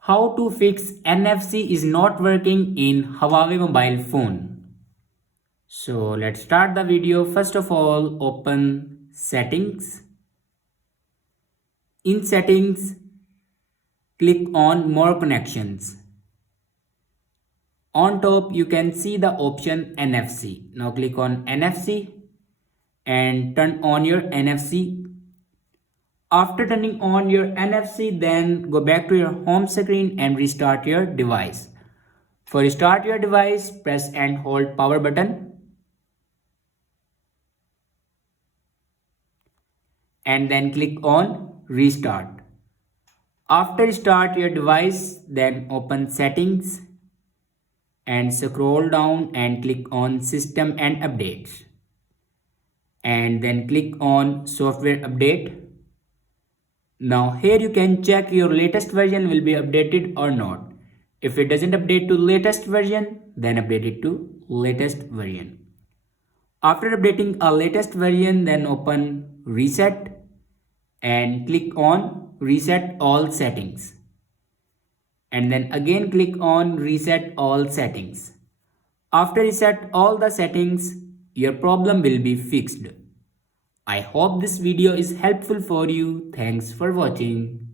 How to fix NFC is not working in Huawei mobile phone. So let's start the video. First of all, open settings. In settings, click on more connections. On top, you can see the option NFC. Now click on NFC and turn on your NFC. After turning on your NFC, then go back to your home screen and restart your device. For restart your device, press and hold power button and then click on restart. After restart your device, then open settings and scroll down and click on system and updates. And then click on software update. Now here you can check your latest version will be updated or not. If it doesn't update to latest version, then update it to latest version. After updating a latest version, then open reset and click on reset all settings. And then again click on reset all settings. After reset all the settings, your problem will be fixed. I hope this video is helpful for you. Thanks for watching.